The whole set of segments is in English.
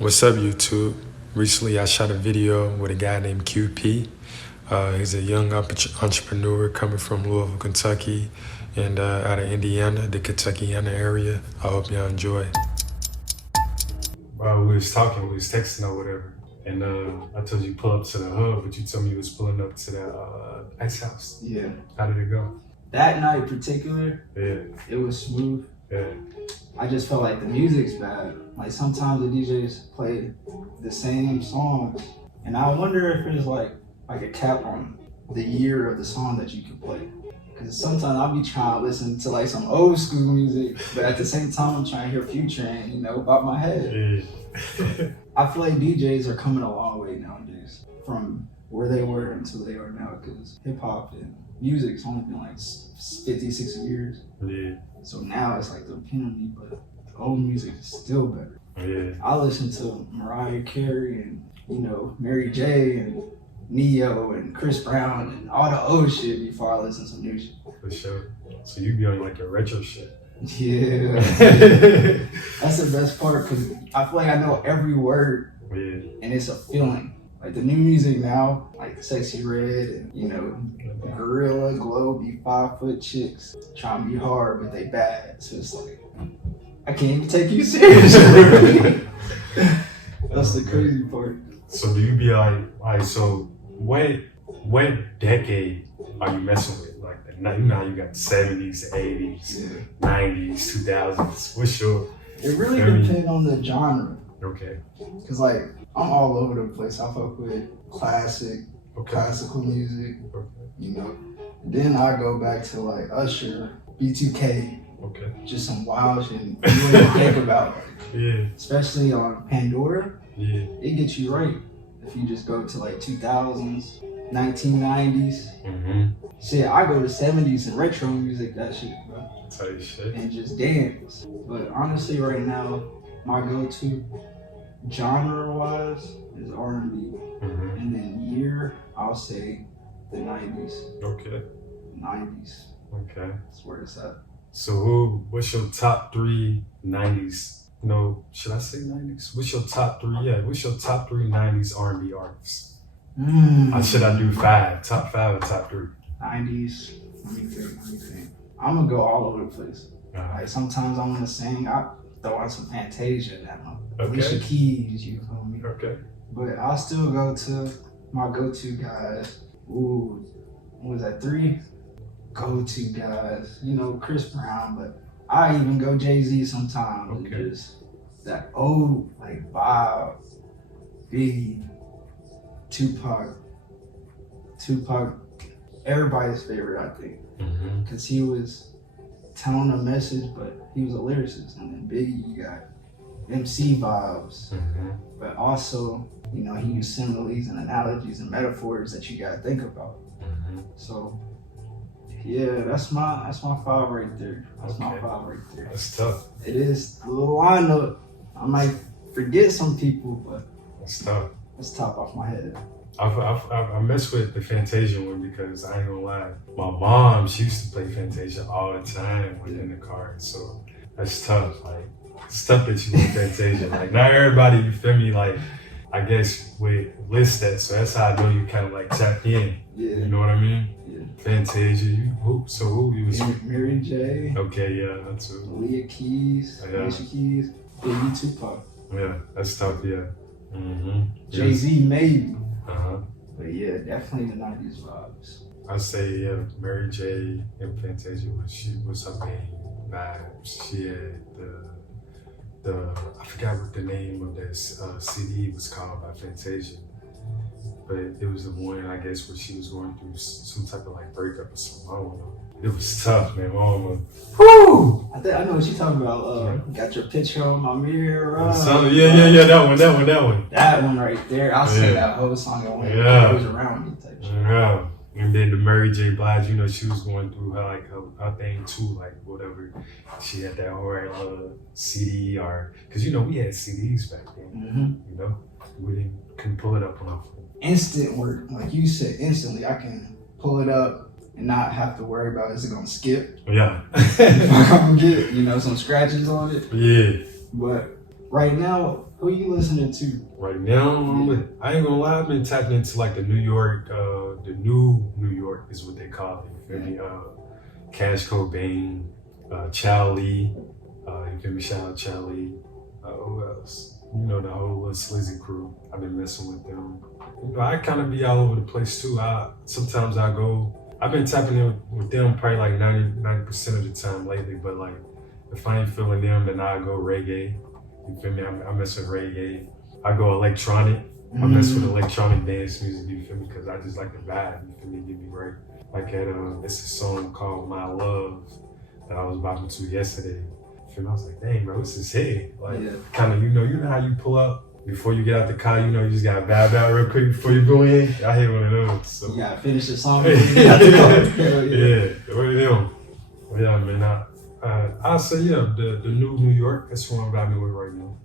What's up, YouTube? Recently, I shot a video with a guy named QP. He's a young entrepreneur coming from Louisville, Kentucky, and out of Indiana, the Kentuckiana area. I hope y'all enjoy. We was texting or whatever, and I told you pull up to the hub, but you told me you was pulling up to the ice house. Yeah. How did it go? That night in particular, Yeah. it was smooth. Yeah. I just felt like the music's bad. Like sometimes the DJs play the same songs, and I wonder if there's like a cap on the year of the song that you can play. Because sometimes I'll be trying to listen to like some old school music, but at the same time I'm trying to hear Future and about my head. Yeah. I feel like DJs are coming a long way nowadays from where they were until they are now, because hip hop and music's only been like 50, 60 years. Yeah. So now it's like the epitome, but the old music is still better. Yeah. I listen to Mariah Carey and, Mary J. and Neo and Chris Brown and all the old shit before I listen to new shit. For sure. So you be on like the retro shit. Yeah. That's the best part, because I feel like I know every word. Yeah. And it's a feeling. Like the new music now, like Sexy Red and, Gorilla, Glow, be 5-foot chicks trying to be hard, but they bad. So it's like, I can't even take you seriously. That's the crazy part. So do you be like so what decade are you messing with? Like, you know how you got the 70s, 80s, 90s, 2000s. What's your... It really depends on the genre. Okay. Because like, I'm all over the place. I fuck with classical music, Then I go back to like Usher, B2K. Okay. Just some wild shit you wouldn't think about. Yeah. Especially on Pandora. Yeah. It gets you right. If you just go to like 2000s, 1990s. Mm-hmm. Shit, I go to 70s and retro music, that shit, bro. Tell you shit. And just dance. But honestly, right now, my go-to genre-wise is R&B. Mm-hmm. And then year, I'll say the 90s. Okay. 90s. Okay. That's where it's at. So what's your top 3 90s? No, should I say 90s? What's your top 3? Yeah, what's your top 3 90s R&B artists? Or should I do 5? Top 5 or top 3? 90s. Let me think. I'm gonna go all over the place. Like sometimes I want to sing. I throw on some Fantasia now. Alicia Keys, you feel me? Okay. But I'll still go to my go-to guys. Ooh, what was that, 3? Go-to guys. Chris Brown, but I even go Jay-Z sometimes. Okay. Just that old like vibe. Biggie, Tupac, everybody's favorite, I think. Because he was telling a message, but he was a lyricist. And then Biggie, you got MC vibes, but also, he used similes and analogies and metaphors that you gotta think about. So, yeah, that's my 5 right there. That's my 5 right there. That's tough. It is a little lineup. I might forget some people, but that's tough. It's top off my head. I mess with the Fantasia one because I ain't gonna lie. My mom, she used to play Fantasia all the time within the car. So that's tough. Like, it's tough that you want Fantasia. Like, not everybody, you feel me, like, I guess would list that. So that's how I know you kind of like tap in. Yeah. You know what I mean? Yeah. Fantasia, who you was? Mary J. Okay, yeah, that's too. Leah Keys, Alicia Keys, Biggie, Tupac. Yeah, that's tough, yeah. Jay-Z, maybe. But yeah, definitely the 90s vibes. I'd say, yeah, Mary J. and Fantasia, she was her main vibes. She had I forgot what the name of that CD was called by Fantasia. But it was the one, I guess, where she was going through some type of like breakup or something. I don't know. It was tough, man. Woo! I know what you're talking about. Got your picture on my mirror. Yeah, that one. That one right there. I'll sing that whole song and when it goes around me type shit. Yeah. And then the Mary J. Blige, she was going through her thing too, like whatever. She had that hard CD because we had CDs back then. We couldn't pull it up on our phone. Instant work, like you said, instantly. I can pull it up and not have to worry about is it gonna skip? Yeah. If I'm gonna get, some scratches on it. Yeah. But right now, Who you listening to? Right now, I ain't gonna lie, I've been tapping into like the New York, the new New York is what they call it. You feel me? Cash Cobain, Chow Lee, you feel me? Shout out Chow Lee. Who else? You know, the whole little Slizzy crew. I've been messing with them. You know, I kind of be all over the place too. Sometimes I've been tapping in with them probably like 90% of the time lately, but like if I ain't feeling them, then I go reggae. You feel me? I mess with reggae. I go electronic. I mess with electronic dance music, you feel me? Because I just like the vibe, you feel me? Get me right. Like it's a song called My Love that I was vibing to yesterday. You feel me? I was like, dang, bro, what's this hit? Like, kind of, you know how you pull up before you get out the car, you know, you just gotta vibe out real quick before you go in. I hit one of those. So. You gotta finish the song before you get out the car. Yeah, one of them. Yeah, man. I'll say, the new New York, that's what I'm vibing with right now.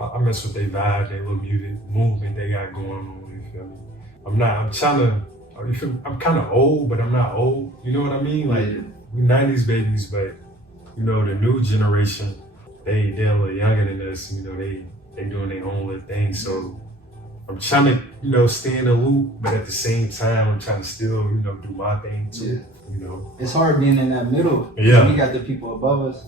I mess with their vibe, their little music movement they got going on, you feel me? I'm kind of old, but I'm not old, you know what I mean? Like, we 90s babies, but, you know, the new generation, they're a little younger than us, you know, they doing their own little thing, so I'm trying to, you know, stay in the loop, but at the same time, I'm trying to still, you know, do my thing too, you know? It's hard being in that middle. Yeah. We got the people above us,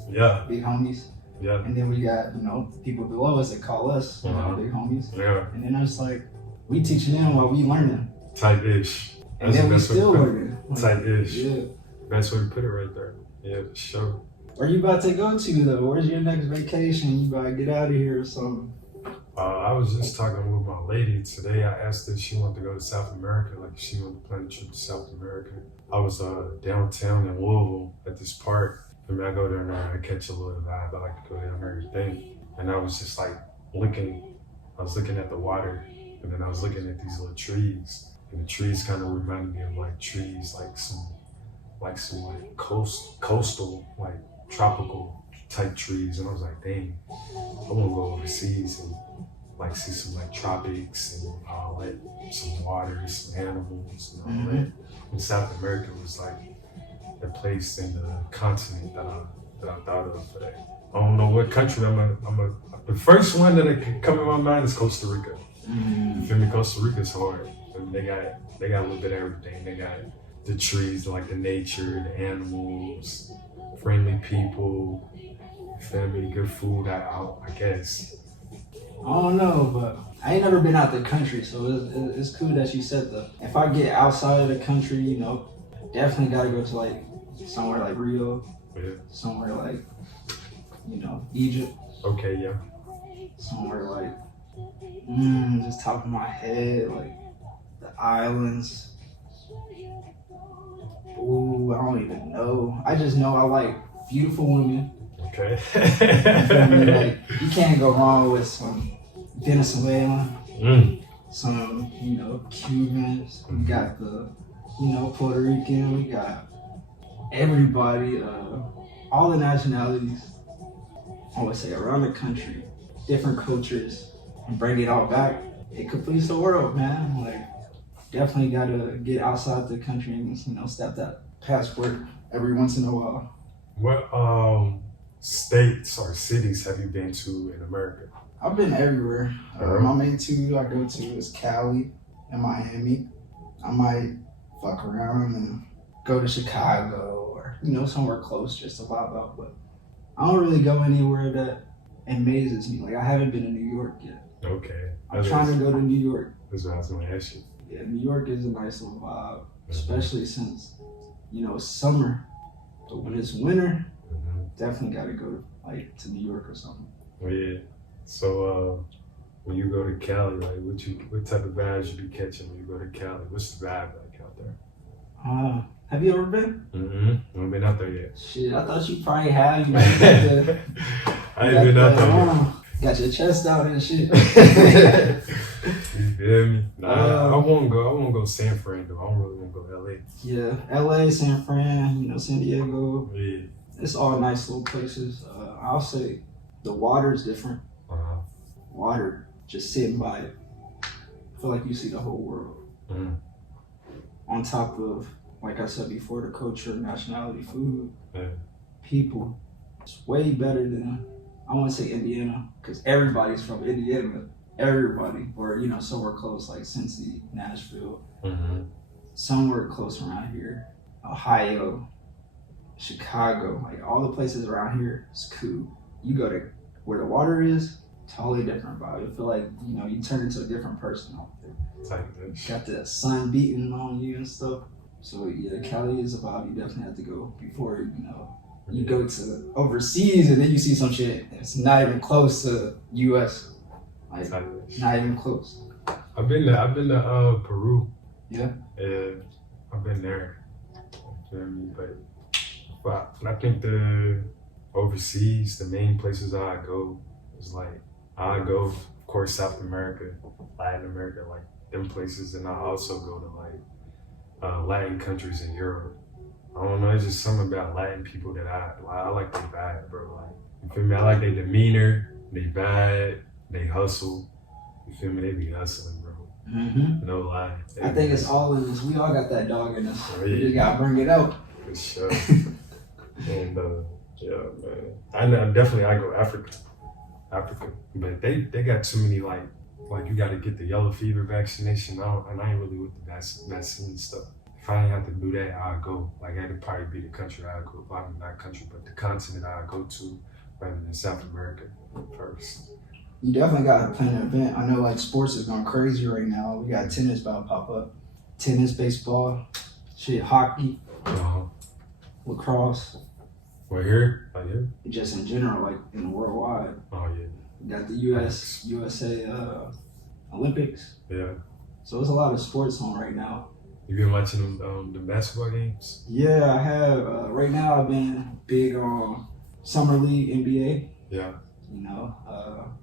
big homies. Yeah. And then we got, you know, people below us that call us, you know, big homies. Yeah. And then it's like, we teaching them while we learning. Type-ish. And then we still learning. Type-ish. Yeah. Best way to put it right there. Yeah, for sure. Where you about to go to though? Where's your next vacation? You about to get out of here or something? I was just talking with my lady today. I asked her if she wanted to go to South America, like if she wanted to plan a trip to South America. I was downtown in Louisville at this park. I mean, I go there and I catch a little vibe. I like to go there and everything. And I was just like I was looking at the water, and then I was looking at these little trees. And the trees kind of reminded me of like trees, like some coastal, like tropical type trees. And I was like, dang, I want to go overseas and like see some like tropics and all that, some water, some animals and all that. And South America was like the place in the continent that I thought of for that. I don't know what country the first one that could come in my mind is Costa Rica. You feel me? Costa Rica's hard. And they got a little bit of everything. They got the trees, like the nature, the animals, friendly people, you feel me? Good food, I guess. I don't know, but I ain't never been out the country, so it's cool that you said that. If I get outside of the country, you know, definitely gotta go to like somewhere like Rio, somewhere like, you know, Egypt. Okay, yeah. Somewhere like, just top of my head, like the islands. Ooh, I don't even know. I just know I like beautiful women. Okay. Like, you can't go wrong with some Venezuelan, some, you know, Cubans. We got the, you know, Puerto Rican. We got everybody, all the nationalities. I would say around the country, different cultures, and bring it all back. It completes the world, man. Like, definitely gotta get outside the country and, you know, step that passport every once in a while. What states or cities have you been to in America? I've been everywhere. My main two I go to is Cali and Miami. I might fuck around and go to Chicago or, you know, somewhere close just to vibe out. But I don't really go anywhere that amazes me. Like, I haven't been to New York yet. Okay. I'm trying to go to New York. That's what I was going to ask you. Yeah, New York is a nice little vibe, especially since, you know, it's summer. But when it's winter, definitely got to go like to New York or something. Well, yeah. So when you go to Cali, like what type of vibes you be catching when you go to Cali? What's the vibe like out there? Have you ever been? I haven't been out there yet. Shit, I thought you probably have. You know, I ain't been out there yet. Got your chest out and shit. You feel me? Nah, I won't go San Fran though. I don't really want to go LA. Yeah, LA, San Fran, you know, San Diego. Yeah. It's all nice little places. I'll say the water is different. Water, just sitting by it. I feel like you see the whole world. On top of, like I said before, the culture, nationality, food, people. It's way better than I want to say Indiana, because everybody's from Indiana. Everybody, or somewhere close like Cincy, Nashville, somewhere close around here, Ohio, Chicago, like all the places around here. It's cool. You go to where the water is, totally different vibe. You feel like you turn into a different person out there. Got the sun beating on you and stuff. So yeah, Cali is a vibe you definitely have to go before you go to overseas, and then you see some shit that's not even close to U.S. Like, not even close. I've been to Peru. Yeah. And I've been there. You feel me? But I think the overseas, the main places I go is like I go, of course, South America, Latin America, like them places, and I also go to like Latin countries in Europe. I don't know, it's just something about Latin people that I like their vibe, bro. Like, you feel me? I like their demeanor, their vibe, they hustle. You feel me? They be hustling, bro. No lie. I think it's all in us. We all got that dog in us. Oh, We yeah. just gotta bring it out. For sure. And yeah, man. I know definitely I go Africa, but they got too many like you got to get the yellow fever vaccination. And I ain't really with the vaccine stuff. If I ain't have to do that, I'll go. Like that'd probably be the country I'll go. Probably not country, but the continent I'll go to rather than South America first. You definitely gotta plan an event. I know like sports is going crazy right now. We got tennis about to pop up. Tennis, baseball, shit, hockey, lacrosse. We're here? Like here? Just in general, like in the worldwide. Oh yeah. We got the USA Olympics. Yeah. So there's a lot of sports on right now. You been watching the basketball games? Yeah, I have. Right now I've been big on Summer League NBA. Yeah.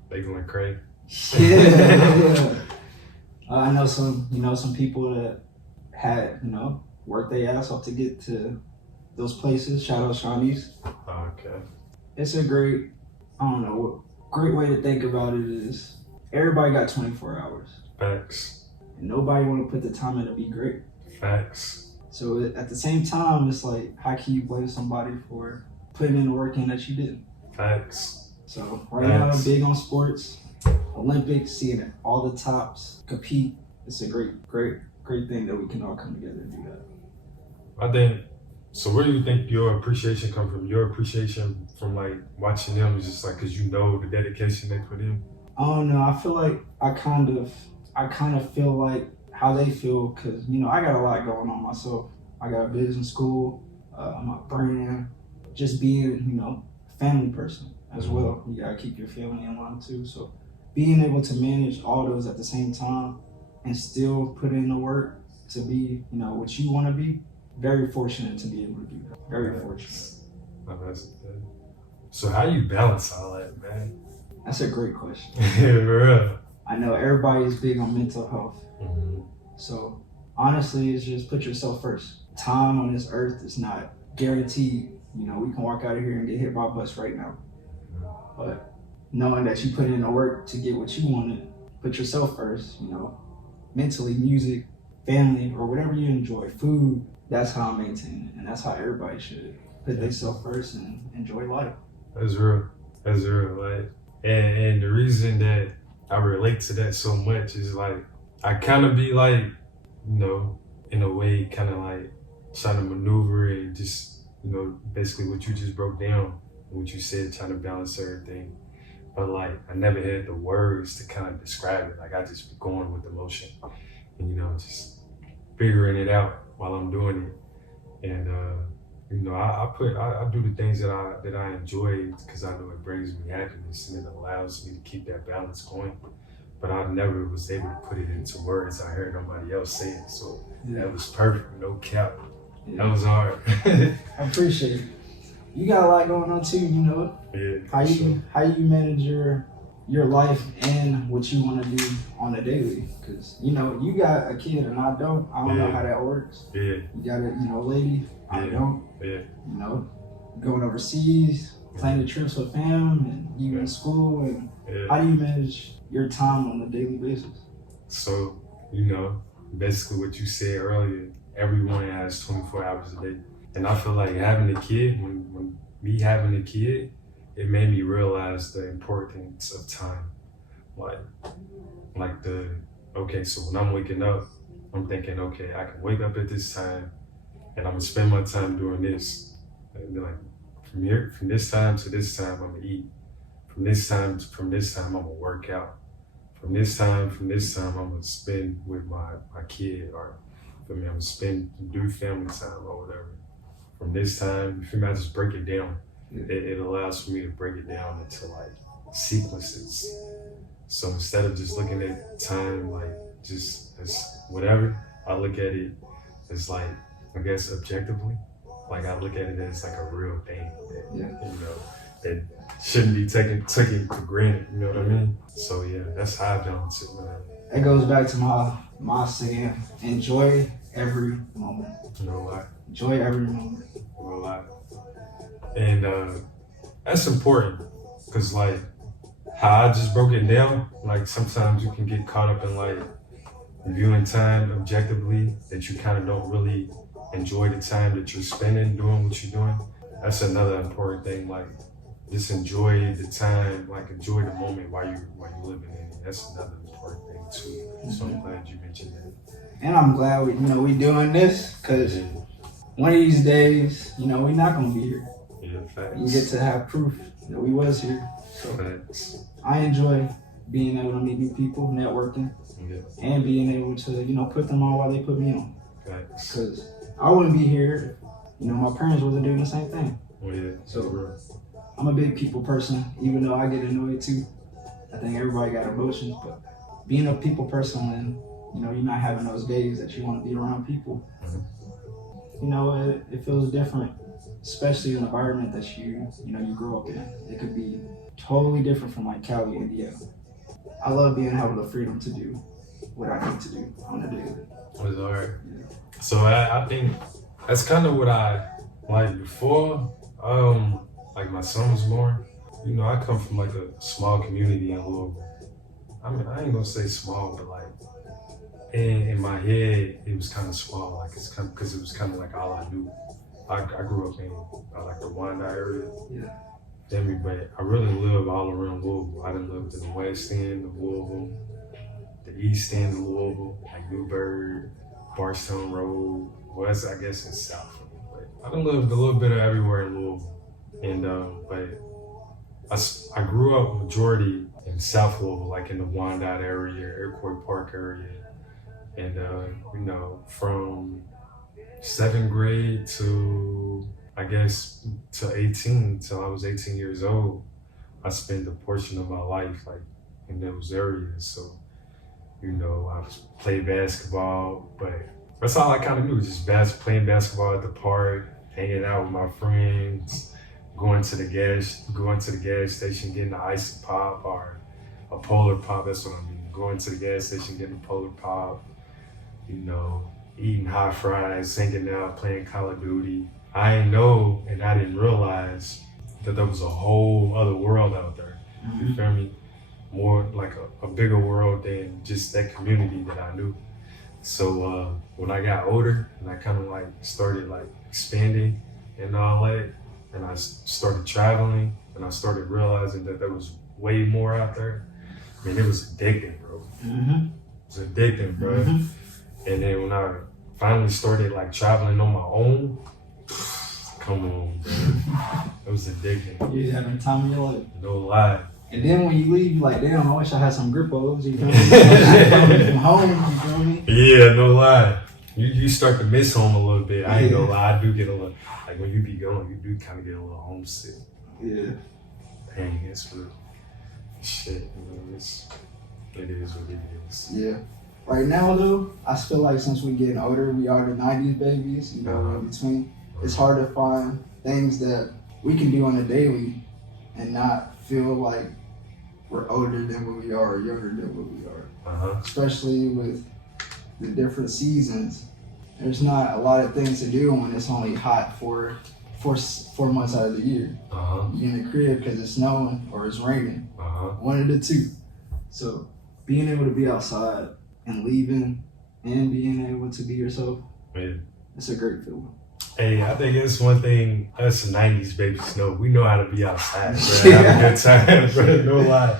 They going crazy. Yeah. I know some people that had, worked their ass off to get to those places. Shout out Shawnees. Okay. It's a great way to think about it is everybody got 24 hours. Facts. And nobody want to put the time in to be great. Facts. So at the same time, it's like, how can you blame somebody for putting in the work in that you didn't? Facts. So right now I'm big on sports, Olympics, seeing all the tops compete. It's a great thing that we can all come together and do that. I think, so where do you think your appreciation come from? Your appreciation from like watching them is just like, cause the dedication they put in? I don't know, I feel like I kind of feel like how they feel, cause I got a lot going on myself. I got a business school, my brand, just being, a family person as well. You gotta keep your family in line too. So being able to manage all those at the same time and still put in the work to be, what you want to be, very fortunate to be able to do that. Very fortunate. Oh, that's good. So how you balance all that, man? That's a great question. For real. I know everybody's big on mental health. So honestly, it's just put yourself first. Time on this earth is not guaranteed. We can walk out of here and get hit by a bus right now. But knowing that you put in the work to get what you wanted, put yourself first, mentally, music, family, or whatever you enjoy, food, that's how I maintain it. And that's how everybody should put themselves first and enjoy life. That's real. Like, and the reason that I relate to that so much is like, I kind of be like, in a way, kind of like trying to maneuver and just, basically what you just broke down, what you said, trying to balance everything. But like, I never had the words to kind of describe it. Like, I just be going with the motion and, just figuring it out while I'm doing it. And, I do the things that I enjoy because I know it brings me happiness and it allows me to keep that balance going. But I never was able to put it into words. I heard nobody else say it, so that was perfect, no cap. Yeah. That was hard. I appreciate it. You got a lot going on too, Yeah. How you manage your life and what you want to do on a daily? Because you got a kid and I don't know how that works. Yeah. You got a lady. I don't. Yeah. Going overseas, planning trips with fam, and you in school, and how do you manage your time on a daily basis? So, basically what you said earlier, everyone has 24 hours a day. And I feel like having a kid, when me having a kid, it made me realize the importance of time. Like, okay, so when I'm waking up, I'm thinking, okay, I can wake up at this time and I'm gonna spend my time doing this. And then, like, from this time to this time, I'm gonna eat. From this time, I'm gonna work out. From this time, I'm gonna spend with my kid, or I'm gonna do family time or whatever. From this time, I just break it down. It allows for me to break it down into like sequences. So instead of just looking at time like just as whatever, I look at it as like, I guess objectively. Like I look at it as like a real thing that, that shouldn't be taken for granted. You know what I mean? So yeah, that's how I balance it, man. It goes back to my saying, enjoy every moment. No lie. Enjoy every moment. No lie. And that's important, because like how I just broke it down, like sometimes you can get caught up in like viewing time objectively, that you kind of don't really enjoy the time that you're spending doing what you're doing. That's another important thing. Like just enjoy the time, like enjoy the moment while you're living in it. That's another important thing too. So I'm glad you mentioned that. And I'm glad we doing this, because one of these days, we're not gonna be here. Yeah, facts. You get to have proof that we was here. So Facts. I enjoy being able to meet new people, networking, and being able to, put them on while they put me on. Facts. Because I wouldn't be here if, my parents wasn't doing the same thing. Oh, yeah. So I'm a big people person, even though I get annoyed too. I think everybody got emotions, but being a people person and, you're not having those days that you want to be around people, it feels different, especially in the environment that you grew up in. It could be totally different from like Cali, Indiana. I love being having the freedom to do what I need to do on a daily. Was alright. Yeah. So I think that's kind of what I like before. Like my son was born. I come from like a small community in Louisville. I mean, I ain't gonna say small, but like in my head, it was kind of small. Like it's kind because it was kind of like all I knew. I grew up in like the Wyandotte area. Yeah. But I really lived all around Louisville. I done lived in the west end of Louisville, the east end of Louisville, like Newburgh, Barstown Road. Well, that's, I guess it's south of me. But I done lived a little bit of everywhere in Louisville. And but I grew up majority in South Louisville, like in the Wyandotte area, Airport Park area. And from 7th grade to I guess to 18, till I was 18 years old, I spent a portion of my life like in those areas. So, I played basketball, but that's all I kind of knew, just playing basketball at the park, hanging out with my friends, going to the gas station, getting an ice pop or a polar pop. That's what I mean. Going to the gas station, getting a polar pop, eating hot fries, hanging out, playing Call of Duty. I didn't know and I didn't realize that there was a whole other world out there. You feel me? More like a bigger world than just that community that I knew. So when I got older and I kind of like started like expanding and all that, and I started traveling and I started realizing that there was way more out there. I mean, it was addicting, bro. It was addicting, bro. And then when I finally started like traveling on my own, come on, bro. It was addicting. You're having the time of your life. No lie. And then when you leave, you're like, damn, I wish I had some Grippos. You feel me? From home, you feel me? Yeah, no lie. You start to miss home a little bit. I ain't gonna lie, I do get a little, like when you be going, you do kind of get a little homesick. Yeah. Dang, it's real. Shit, it is what it is. Yeah. Right now, though, I feel like since we're getting older, we are the 90s babies, in between. It's hard to find things that we can do on a daily and not feel like we're older than what we are or younger than what we are. Especially with the different seasons. There's not a lot of things to do when it's only hot for 4 months out of the year. You're in the crib because it's snowing or it's raining. One of the two. So being able to be outside and leaving and being able to be yourself, it's a great feeling. Hey, I think it's one thing us 90s babies know. We know how to be outside, bro. Have a good time, bro. No lie.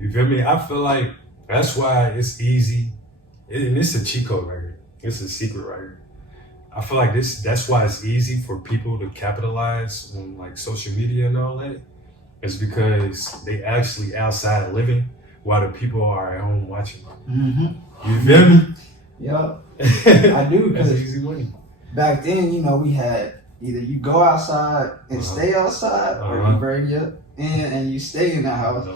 You feel me? I feel like that's why it's easy. And it's a cheat code right here. It's a secret right here. I feel like that's why it's easy for people to capitalize on like social media and all that. It's because they actually outside living while the people are at home watching. Mm-hmm. You feel me? Yep. I do, That's because easy money. back then, you know, we had either you go outside and stay outside, or you bring you in and you stay in the house.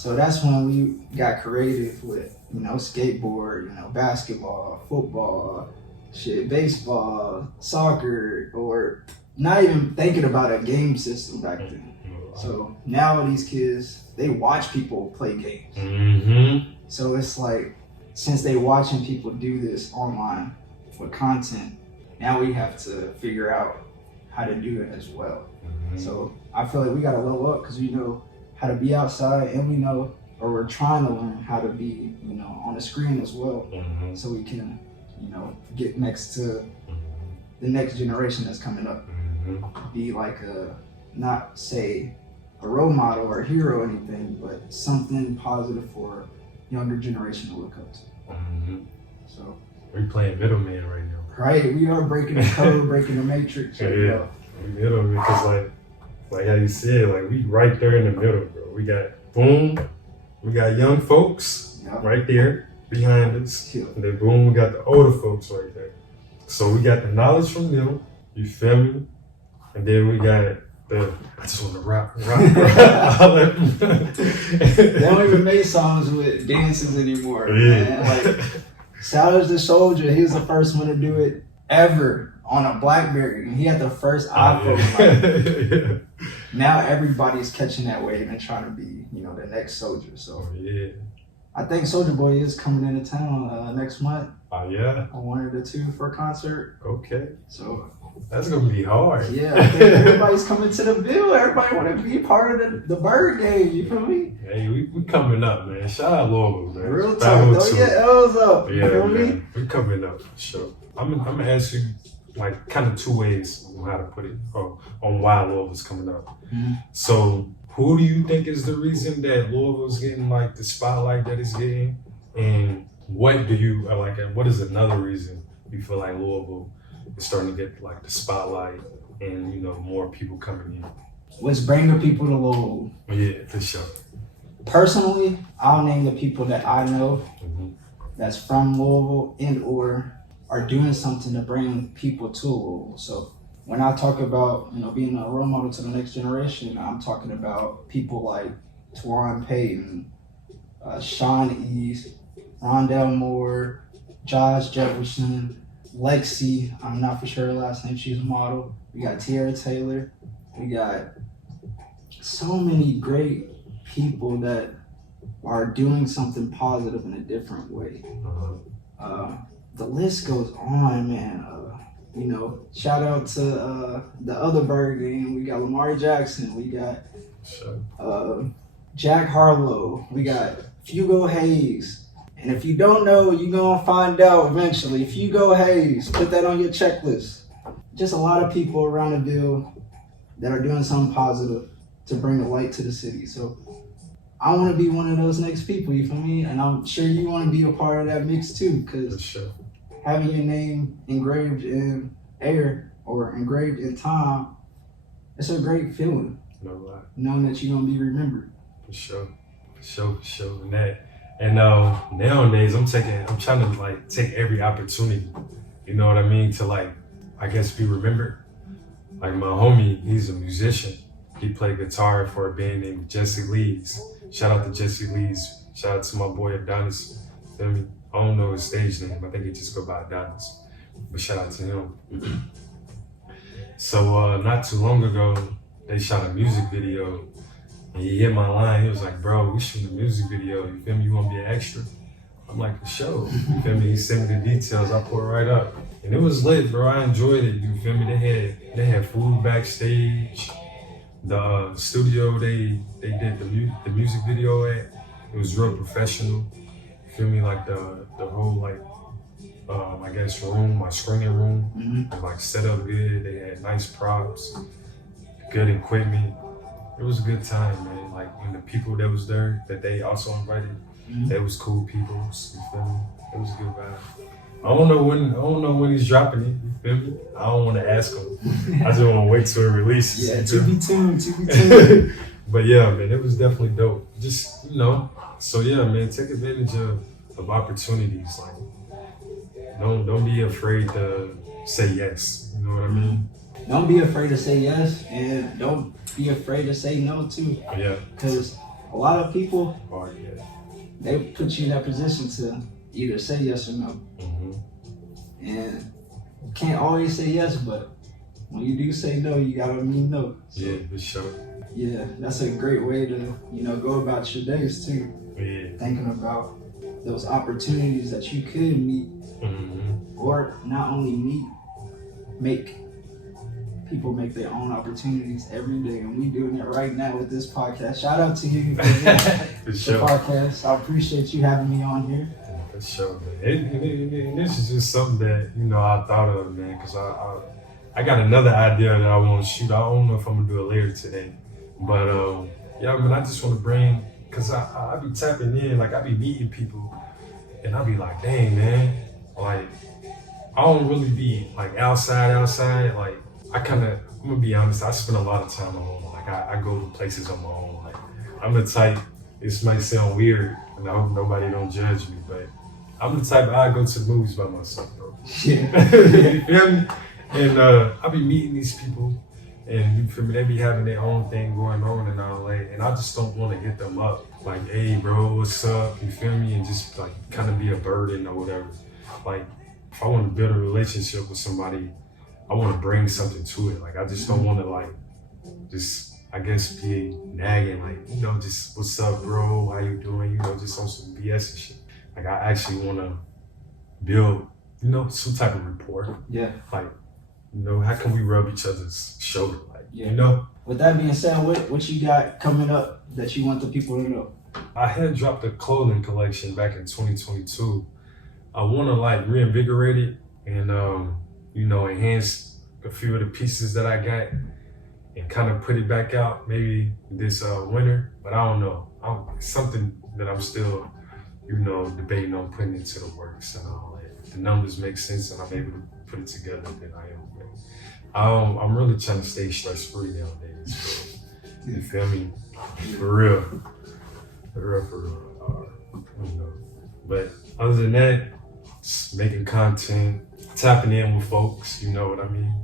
So that's when we got creative with, you know, skateboard, you know, basketball, football, shit, baseball, soccer, or not even thinking about a game system back then. So now these kids, they watch people play games. Mm-hmm. So it's like, since they watching people do this online for content, now we have to figure out how to do it as well. Mm-hmm. So I feel like we gotta level up, because we know how to be outside, and we know, or we're trying to learn how to be, you know, on the screen as well. Mm-hmm. So we can, you know, get next to the next generation that's coming up. Mm-hmm. Be like not say a role model or a hero or anything, but something positive for younger generation to look up to. Mm-hmm. So we're playing middleman right now. right, we are breaking the code, breaking the matrix. Yeah, middleman, because like how you said, like we right there in the middle, bro. We got we got young folks right there behind us, and then boom, we got the older folks right there. So we got the knowledge from them, you feel me? And then we got I just want to rock. They don't even make songs with dances anymore. Yeah. Man. Like Savage the Soldier, he was the first one to do it ever on a BlackBerry, and he had the first iPhone. Like, now everybody's catching that wave and trying to be, you know, the next Soldier. So yeah, I think Soldier Boy is coming into town next month. Oh yeah, on 1 or 2 for a concert. Okay, so that's gonna be hard. Yeah, I think everybody's coming to the bill. Everybody want to be part of the Bird game. You feel me? Hey, we coming up, man. Shout out Louisville, man. Real talk, throw your L's up. You feel me? We coming up for sure. I'm gonna ask you like kind of 2 ways on how to put it, on why Louisville's coming up. Mm-hmm. So, who do you think is the reason that Louisville's getting like the spotlight that it's getting, and what do you like? What is another reason you feel like Louisville is starting to get like the spotlight and, you know, more people coming in? What's bringing people to Louisville? Yeah, for sure. Personally, I'll name the people that I know that's from Louisville and or are doing something to bring people to Louisville. So when I talk about, you know, being a role model to the next generation, I'm talking about people like Twan Payton, Sean East, Rondell Moore, Josh Jefferson, Lexi, I'm not for sure her last name, she's a model. We got Tiara Taylor. We got so many great people that are doing something positive in a different way. The list goes on, man. You know, shout out to the other Bird game. We got Lamar Jackson. We got Jack Harlow. We got Fugo Hayes. And if you don't know, you're going to find out eventually. Fugo Hayes, put that on your checklist. Just a lot of people around the Ville that are doing something positive to bring the light to the city. So I want to be one of those next people, you feel me? And I'm sure you want to be a part of that mix too, because having your name engraved in air or engraved in time, it's a great feeling. No lie. Knowing that you're going to be remembered. For sure. And nowadays I'm trying to like take every opportunity, you know what I mean, to like, I guess, be remembered. Like my homie, he's a musician. He played guitar for a band named Jesse Lee's. Shout out to Jesse Lee's. Shout out to my boy Adonis. Feel me? I don't know his stage name. I think he just go by Adonis. But shout out to him. So not too long ago, they shot a music video. And he hit my line. He was like, bro, we shooting a music video. You feel me? You want to be an extra? I'm like, for sure. You feel me? He sent me the details. I put it right up. And it was lit, bro. I enjoyed it. You feel me? They had food backstage. The studio they did the music video at, it was real professional. You feel me? Like the whole like I guess room, my screening room, was like set up good. They had nice props, good equipment. It was a good time, man. Like, and the people that was there that they also invited, they was cool people. You feel me? It was a good vibe. I don't know when he's dropping it. You feel me? I don't want to ask him. I just want to wait till it releases. Yeah, to be tuned. But yeah, man, it was definitely dope. Just so yeah, man, take advantage of opportunities. Like, don't be afraid to say yes. You know what I mean? Don't be afraid to say yes, and don't be afraid to say no too. Yeah. Because a lot of people, yeah. they put you in that position to either say yes or no. And you can't always say yes, but when you do say no, you gotta mean no. So, yeah, for sure. Yeah, that's a great way to, go about your days too. Yeah. Thinking about those opportunities that you could meet, or not only meet, people make their own opportunities every day, and we doing it right now with this podcast. Shout out to you for the podcast. I appreciate you having me on here. For sure, man. And this is just something that I thought of, man, because I got another idea that I want to shoot. I don't know if I'm gonna do it later today, but yeah, man, I just want to bring, because I be tapping in, like I be meeting people, and I be like, dang, man, like I don't really be like outside. Like I'm gonna be honest, I spend a lot of time alone. Like I go to places on my own. Like I'm the type. This might sound weird, and I hope nobody don't judge me, but I'm the type I go to the movies by myself, bro. Yeah. You feel me? And I be meeting these people, and you feel me? They be having their own thing going on in LA, and I just don't want to hit them up like, hey, bro, what's up? You feel me? And just like kind of be a burden or whatever. Like if I want to build a relationship with somebody, I want to bring something to it. Like I just don't want to like just, I guess, be nagging, like, just what's up, bro? How you doing? Just on some BS and shit. Like I actually want to build, some type of rapport. Yeah. Like, how can we rub each other's shoulder? Like, With that being said, what you got coming up that you want the people to know? I had dropped a clothing collection back in 2022. I want to like reinvigorate it and, enhance a few of the pieces that I got and kind of put it back out maybe this winter, but I don't know. It's something that I'm still, debating on putting into the works and all that. If the numbers make sense and I'm able to put it together, then I am. I'm really trying to stay stress-free nowadays. So, you feel me? For real. But other than that, just making content, tapping in with folks, you know what I mean?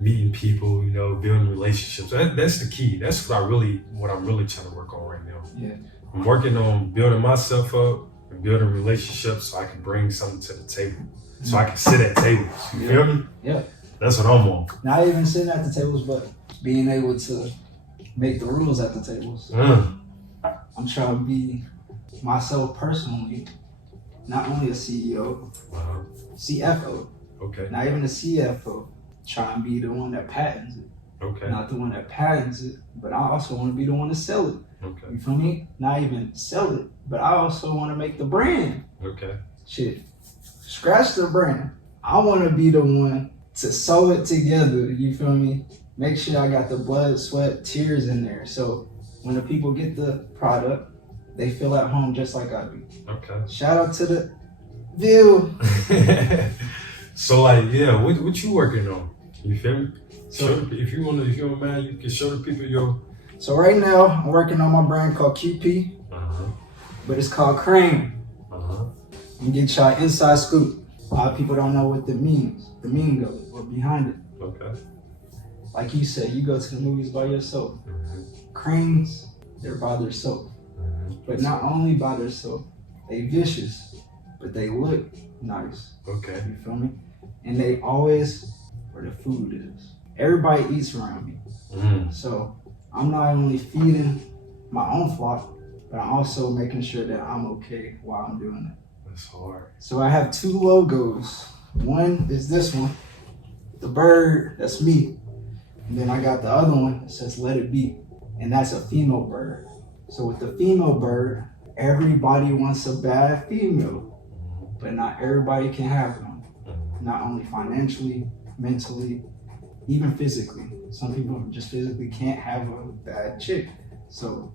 Meeting people, building relationships. That's the key. That's what I'm really trying to work on right now. Yeah. I'm working on building myself up and building relationships so I can bring something to the table. So I can sit at tables. You feel me? Yeah. That's what I'm on. Not even sitting at the tables, but being able to make the rules at the tables. I'm trying to be myself personally, not only a CEO, CFO. Okay. Not even a CFO. Try and be the one that patents it. Okay. Not the one that patents it, but I also want to be the one to sell it. Okay. You feel me? Not even sell it, but I also want to make the brand. Okay. Shit. Scratch the brand. I want to be the one to sew it together. You feel me? Make sure I got the blood, sweat, tears in there. So when the people get the product, they feel at home just like I do. Okay. Shout out to the Ville. So like, yeah, what you working on? You feel me? So if you don't mind, you can show the people your. So right now, I'm working on my brand called QP, but it's called Cream. And get y'all inside scoop. A lot of people don't know what the meaning of it, or behind it. Okay. Like you said, you go to the movies by yourself. Creams, they're by themselves. But not only by themselves, they vicious, but they look nice. Okay. You feel me? And they always where the food is. Everybody eats around me. So I'm not only feeding my own flock, but I'm also making sure that I'm okay while I'm doing it. That's hard. So I have two logos. One is this one, the bird, that's me. And then I got the other one that says let it be. And that's a female bird. So with the female bird, everybody wants a bad female, but not everybody can have one. Not only financially, mentally, even physically. Some people just physically can't have a bad chick. So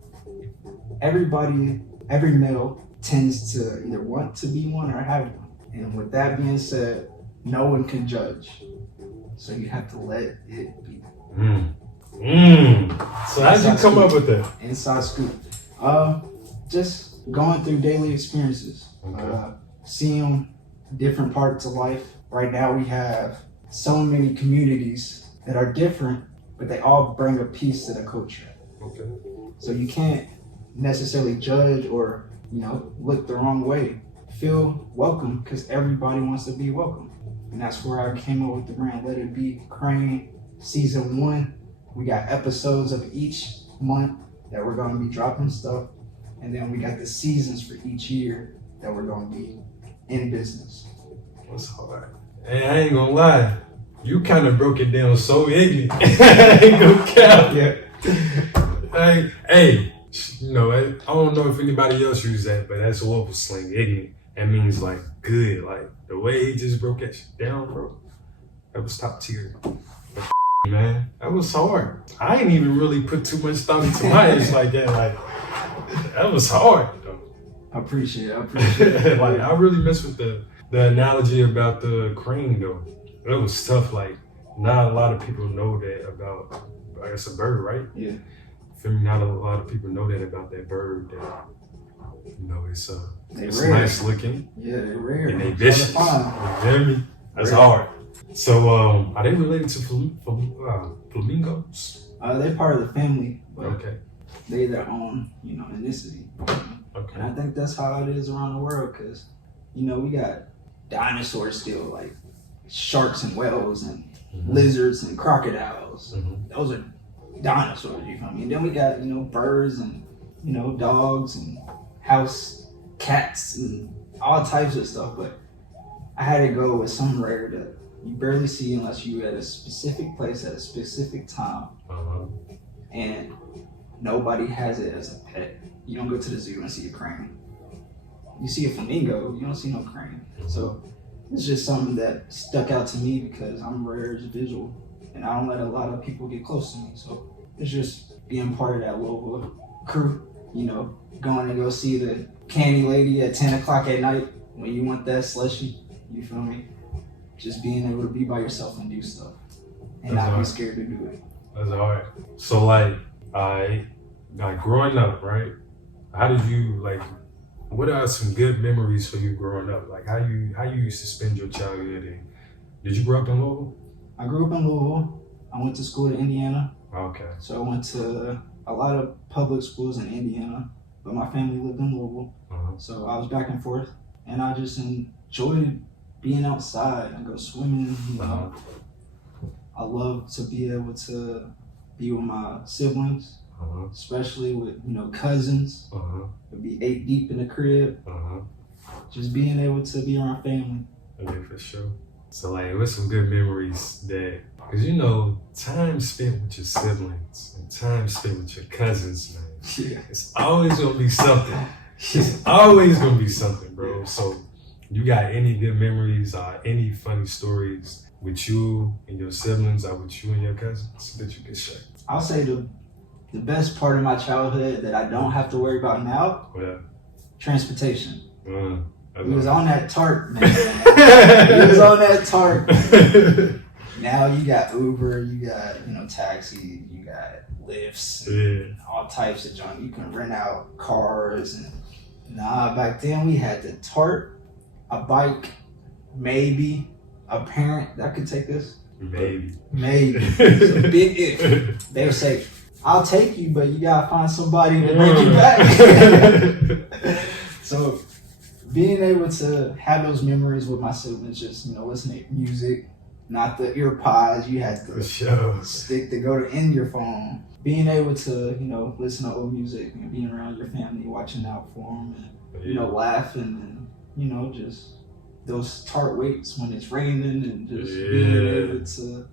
every male tends to either want to be one or have one. And with that being said, no one can judge. So you have to let it be. So how'd you come up with that? Inside scoop. Just going through daily experiences. Seeing different parts of life. Right now we have so many communities that are different, but they all bring a piece to the culture. Okay. So you can't necessarily judge or, look the wrong way. Feel welcome because everybody wants to be welcome. And that's where I came up with the brand Let It Be Crane Season 1. We got episodes of each month that we're going to be dropping stuff. And then we got the seasons for each year that we're going to be in business. That's hard. Hey, I ain't gonna lie. You kind of broke it down so ignorant. I ain't gonna count. Yeah. Hey, I don't know if anybody else uses that, but that's local slang, ignorant. That means like good. Like the way he just broke that shit down, bro. That was top tier. Man, that was hard. I ain't even really put too much thought into my age like that. Like that was hard, though. I appreciate it. Like I really messed with the analogy about the crane, though. It was tough. Like not a lot of people know that about. I guess a bird, right? Yeah. For me, not a lot of people know that about that bird. That it's rare. nice looking. Yeah, they're rare. And they vicious. You feel me? That's rare. Hard. So, are they related to flamingos? They're part of the family, but okay. They their own, ethnicity. Okay. And I think that's how it is around the world, because, we got dinosaurs still, like sharks and whales and lizards and crocodiles. Those are dinosaurs, you feel me? And then we got, birds and, dogs and house cats and all types of stuff. But I had to go with some rare that you barely see unless you at a specific place at a specific time. And nobody has it as a pet. You don't go to the zoo and see a crane. You see a flamingo, you don't see no crane. So it's just something that stuck out to me because I'm rare as a visual and I don't let a lot of people get close to me. So it's just being part of that Louisville crew, going to go see the candy lady at 10 o'clock at night when you want that slushy, you feel me? Just being able to be by yourself and do stuff and not be scared to do it. That's hard. So like growing up, right? How did you what are some good memories for you growing up? Like how you used to spend your childhood and did you grow up in Louisville? I grew up in Louisville. I went to school in Indiana. Okay. So I went to a lot of public schools in Indiana, but my family lived in Louisville. So I was back and forth and I just enjoyed being outside and go swimming, I love to be able to be with my siblings, especially with, cousins. It'd be 8 deep in the crib. Just being able to be around family. Okay, for sure. So it was some good memories that, because time spent with your siblings and time spent with your cousins, man. It's always gonna be something. It's always gonna be something, bro. So you got any good memories or any funny stories with you and your siblings or with you and your cousins that you can share? I'll say the best part of my childhood that I don't have to worry about now, transportation. We was on that TARP, man. We was on that TARP. Now you got Uber, you got, taxi, you got Lyfts, and all types of junk. You can rent out cars. And back then we had the TARP, a bike, maybe a parent that could take us. Maybe. It's a big if. They would say, I'll take you, but you gotta find somebody to bring you back. So being able to have those memories with my siblings, just, listening to music, not the ear pods you had to stick to go to in your phone. Being able to, listen to old music and being around your family, watching out for them and, laughing and, just those tart waits when it's raining and just being able to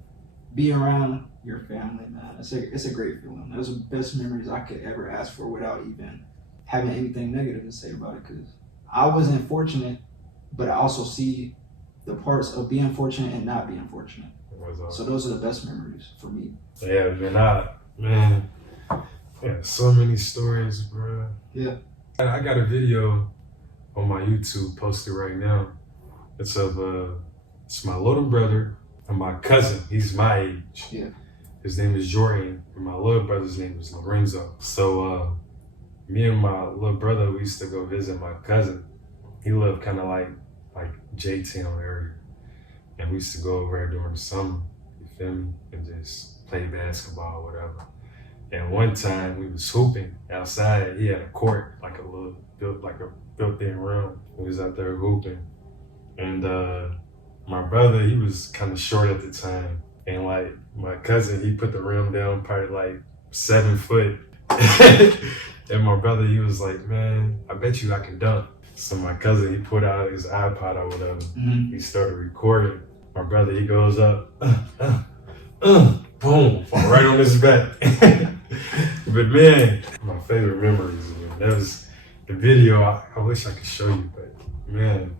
be around your family, man. It's a great feeling. Those are the best memories I could ever ask for without even having anything negative to say about it, because I wasn't fortunate, but I also see the parts of being fortunate and not being fortunate. So those are the best memories for me. Yeah, man, yeah, so many stories, bro. Yeah. I got a video on my YouTube posted right now. It's my little brother and my cousin. He's my age. Yeah. His name is Jordan, and my little brother's name is Lorenzo. So me and my little brother, we used to go visit my cousin. He lived kind of like J-Town area. And we used to go over there during the summer, you feel me? And just play basketball or whatever. And one time we was hooping outside. He had a court, like a built-in room. We was out there hooping. And my brother, he was kind of short at the time. And like my cousin, he put the rim down probably like 7 foot. And my brother, he was like, man, I bet you I can dunk. So my cousin, he put out his iPod or whatever. He started recording. My brother, he goes up, boom, fall right on his back. But man, my favorite memories, man, that was the video. I wish I could show you, but man,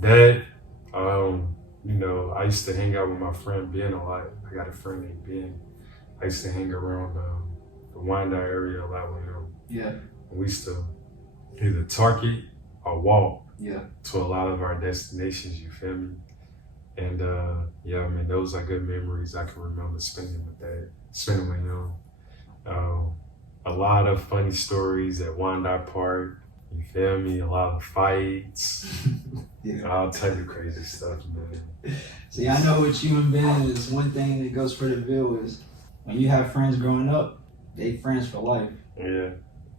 that, I used to hang out with my friend Ben a lot. I got a friend named Ben. I used to hang around the Wyandotte area a lot with him. Yeah. We used to either target or walk to a lot of our destinations, you feel me? And yeah, man, those are good memories I can remember spending with him. A lot of funny stories at Wyandotte Park, you feel me? A lot of fights, all type of crazy stuff, man. See, I know with you and Ben is one thing that goes for the bill is when you have friends growing up, they friends for life. Yeah,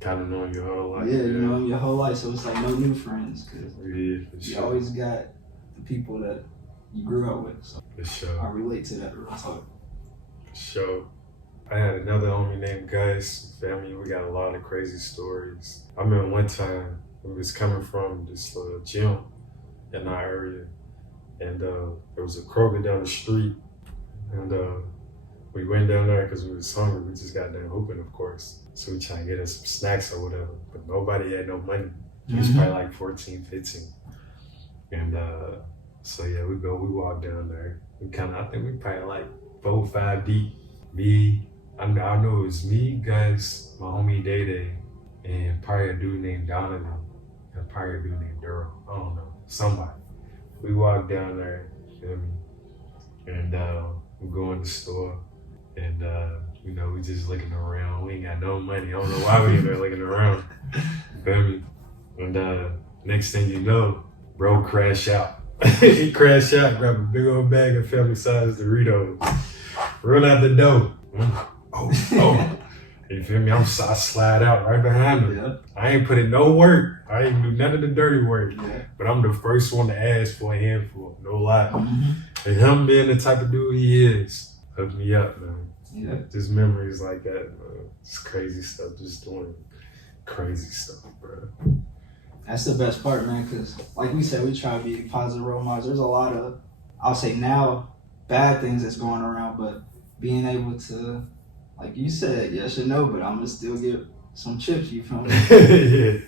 kind of knowing your whole life. Yeah, you know them your whole life, so it's like no new friends, because for you sure. always got the people that you grew up with. So For sure. I relate to that real talk. For sure. I had another homie named Gus. Family, we got a lot of crazy stories. I remember one time we was coming from this gym in our area, and there was a Kroger down the street, and we went down there because we was hungry. We just got done hooping, of course. So we trying to get us some snacks or whatever, but nobody had no money. It was probably like 14, 15. And so yeah, we walk down there. I think we probably like 4, 5 deep. I know it was me, Gus, my homie Day Day, and probably a dude named Donovan, and probably a dude named Daryl. I don't know, somebody. We walk down there, you feel me? And we go in the store, and we just looking around. We ain't got no money. I don't know why we in there looking around. You feel me? And next thing you know, bro crash out. He crashed out, grabbed a big old bag of family-sized Doritos, run out the door. Oh. You feel me? I slide out right behind him. Yeah. I ain't put in no work. I ain't do none of the dirty work. Yeah. But I'm the first one to ask for a handful, no lie. Mm-hmm. And him being the type of dude he is, hooked me up, man. Yeah. Just memories like that, man. Just crazy stuff, just doing crazy stuff, bro. That's the best part, man, because like we said, we try to be positive role models. There's a lot of, I'll say now, bad things that's going around, but being able to, like you said, yes or no, but I'm going to still get some chips, you feel me? Yeah.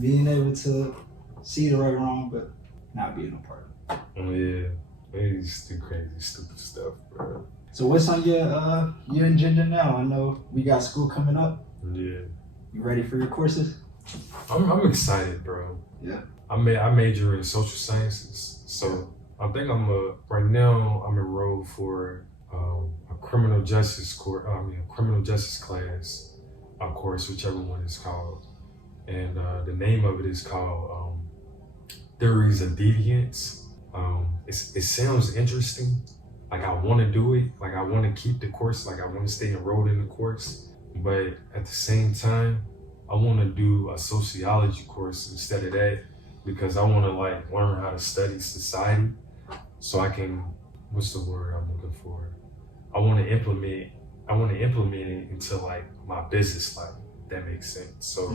Being able to see the right and wrong, but not being a part of it. Oh, yeah. They just do crazy, stupid stuff, bro. So what's on your agenda now? I know we got school coming up. Yeah. You ready for your courses? I'm excited, bro. Yeah. I major in social sciences, so I think right now I'm enrolled for a criminal justice class, of course, whichever one is called, and the name of it is called Theories of Deviance. It sounds interesting. Like I want to do it. Like I want to keep the course. Like I want to stay enrolled in the course, but at the same time, I want to do a sociology course instead of that, because I want to learn how to study society, so I can, what's the word I'm looking for? I want to implement it into my business life. If that makes sense. So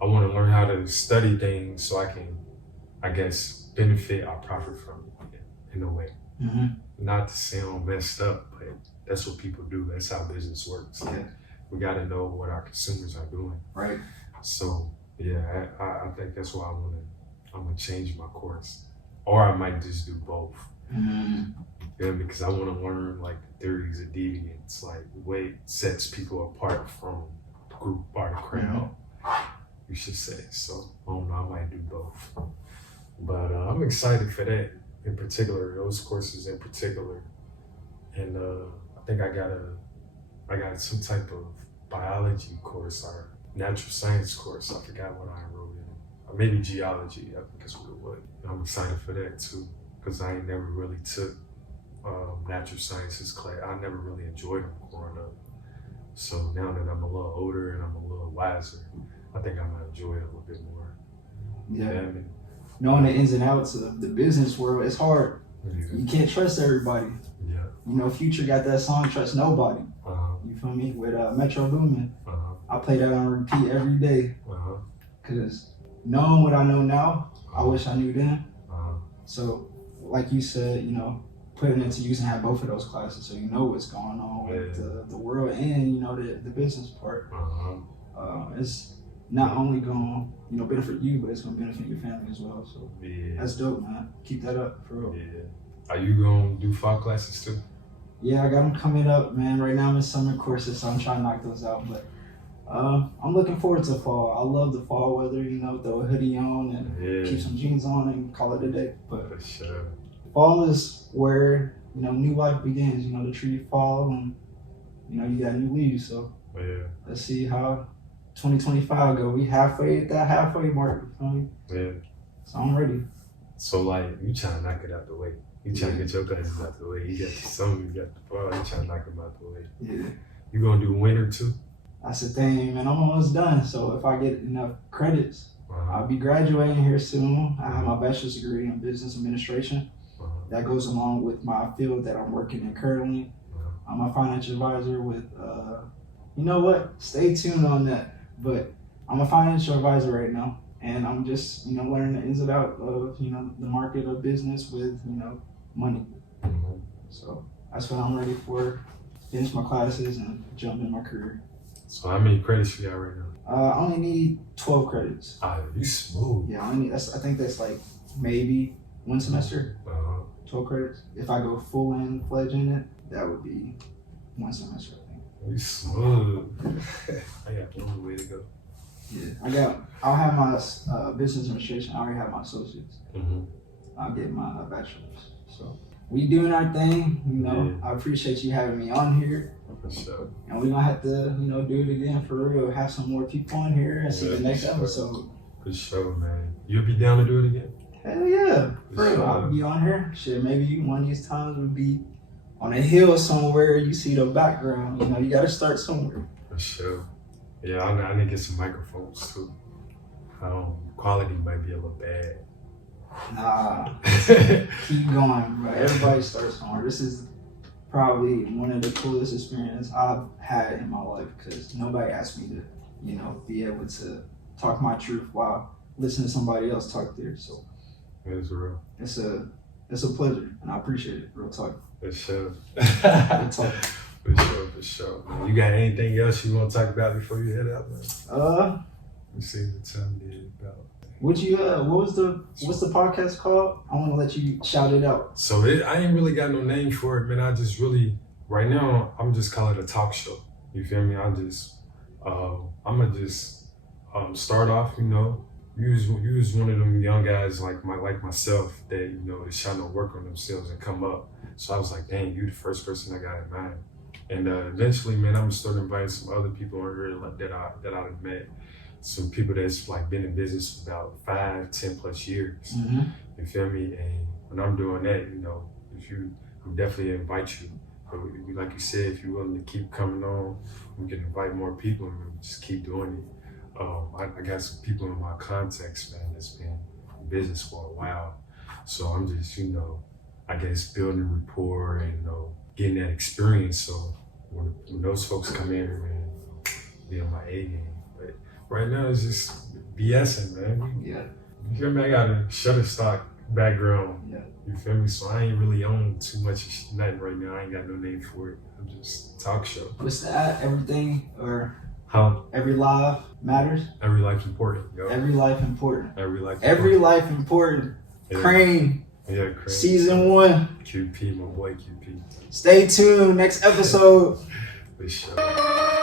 I want to learn how to study things so I can, I guess, benefit or profit from it in a way. Mm-hmm. Not to sound messed up, but that's what people do. That's how business works. Yeah. We got to know what our consumers are doing. Right. So yeah, I think that's why I'm gonna change my course, or I might just do both. Yeah, because I want to learn like the theories of deviance, like what sets people apart from the group or the crowd. You should say. So I don't know, I might do both. But I'm excited for that in particular, those courses in particular. And I think I got some type of biology course or natural science course. I forgot what I enrolled in. Or maybe geology, I think that's what it was. And I'm excited for that too, because I ain't never really took natural sciences class. I never really enjoyed them growing up. So now that I'm a little older and I'm a little wiser, I think I'm gonna enjoy it a little bit more. Yeah. I mean, knowing the ins and outs of the business world, it's hard. yeah. You can't trust everybody. Yeah. You know, Future got that song "Trust Nobody." You feel me? With Metro Boomin. I play that on repeat every day. Cause knowing what I know now, I wish I knew then. So, like you said, you know, putting it to use and have both of those classes, so you know what's going on with the world and you know the business part. It's not only going to benefit you, but it's going to benefit your family as well. So that's dope, man. Keep that up for real. Yeah. Are you going to do fall classes too? Yeah, I got them coming up, man. Right now I'm in summer courses, so I'm trying to knock those out. But I'm looking forward to fall. I love the fall weather, you know, throw a hoodie on and keep some jeans on and call it a day. But for sure. Fall is where, you know, new life begins. You know, the tree fall and, you know, you got new leaves. So let's see how 2025 go. We halfway at that halfway mark. You feel me? Yeah. So I'm ready. So like you trying to knock it out the way. You trying to get your classes out the way. You got the summer, you got the fall. You trying to knock them out the way. Yeah. You gonna do winter too? That's the thing, man. I'm almost done. So if I get enough credits, I'll be graduating here soon. I have my bachelor's degree in business administration. That goes along with my field that I'm working in currently. I'm a financial advisor with, you know what? Stay tuned on that. But I'm a financial advisor right now, and I'm just, you know, learning the ins and outs of, you know, the market of business with, you know, money. So that's what I'm ready for. Finish my classes and jump in my career. So how many credits you got right now? I only need 12 credits. You smooth. Yeah, I think that's like maybe one semester. 12 credits. If I go full-fledged in it, that would be one semester, I think. You smooth. I got one way to go. Yeah, I'll have my business administration. I already have my associates. I'll get my bachelor's. So we doing our thing. You know, I appreciate you having me on here. For sure. And we're gonna have to, you know, do it again for real. Have some more people on here and see the next episode. For sure, man. You'll be down to do it again? Hell yeah. For real, I'll be on here. Shit, maybe one of these times would be on a hill somewhere. You see the background. You know, you gotta start somewhere. For sure. Yeah, I need to get some microphones too. Quality might be a little bad. Nah, keep going, bro. Everybody starts somewhere. This is probably one of the coolest experiences I've had in my life because nobody asked me to, you know, be able to talk my truth while listening to somebody else talk theirs. So it's real. It's a pleasure, and I appreciate it. Real talk. For sure. Real talk. For sure. Man, you got anything else you want to talk about before you head out, man? Let me see what time it is about. What's the podcast called? I want to let you shout it out. So I ain't really got no name for it, man. I just really, right now, I'm just calling it a talk show. You feel me? I'm gonna just start off, you know, use one of them young guys like myself that, you know, is trying to work on themselves and come up. So I was like, dang, you the first person I got in mind. And eventually, man, I'm gonna start inviting some other people on here that I've met. Some people that's like been in business for about 5-10 plus years. You feel me? And when I'm doing that, you know, I'm definitely invite you. But like you said, if you're willing to keep coming on, we can invite more people and we just keep doing it. I got some people in my contacts, man, that's been in business for a while. So I'm just, you know, I guess building rapport and, you know, getting that experience. So when those folks come in, man, be on my A game. But right now it's just BSing, man. You feel me? I got a Shutterstock background. You feel me? So I ain't really on too much nothing right now. I ain't got no name for it. I'm just talk show. What's that? Everything or Huh? Every life matters. Every life important. Yo. Every life important. Every life. Every life important. Yeah. Crane. Yeah, Crane. Season 1. QP, my boy QP. Stay tuned. Next episode. For sure.